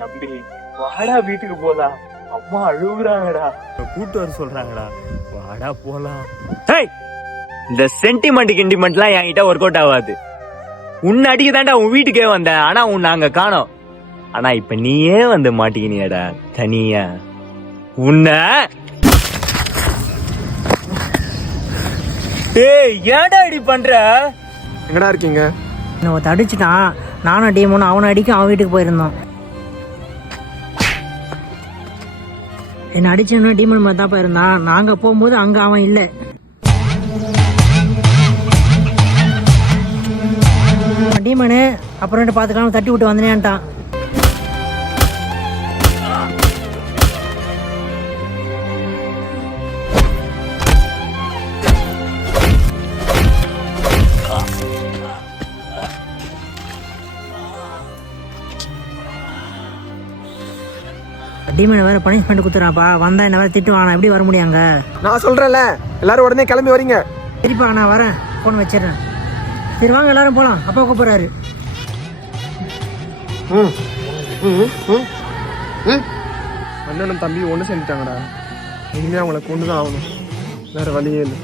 நம்பி வாடா வீட்டுக்கு போலாம், அம்மா அழுகுறாங்கடா, கூட்டு வர சொல்றாங்கடா, வாடா போலாம். இந்த சென்டிமெண்ட் கிண்டிமெண்ட்லாம் என்கிட்ட ஒர்க் அவுட் ஆகாது. உன்னை அடிக்க தாண்டா உன் வீட்டுக்கே வந்தேன், ஆனா உன்னை அங்க காணோம். ஆனா இப்ப நீயே வந்து மாட்டிக்கினியடா தனியா. உன்னை ஏன்டா இப்படி பண்ற? எங்கடா இருக்கீங்க? ஒருத்த அடிச்சுட்டான், நானும் டீமுன்னு அவனை அடிக்க அவன் வீட்டுக்கு போயிருந்தோம். என்ன அடிச்சவன டீமன் மாதிரி தான் போயிருந்தான். நாங்க போகும்போது அங்க அவன் இல்லை. டீமனு அப்புறம் பார்த்துக்கலாம் தட்டி விட்டு வந்தேன்ட்டான். டீமனை வேற பனிஷ்மெண்ட் குத்துறாப்பா. வந்தா என்ன வேற திட்டுவான், எப்படி வர முடியாங்க? நான் சொல்றேன்ல, எல்லாரும் உடனே கிளம்பி வரீங்க. சரிப்பா நான் வரேன், போன் வச்சிடறேன். சரி வாங்க எல்லாரும் போலாம், அப்பா கூப்பிடுறாரு. அண்ணனும் தம்பி ஒன்று சேர்ந்துட்டாங்கடா. இனிமே அவங்கள கொண்டு தான் ஆகணும், வேற வழியே இல்லை.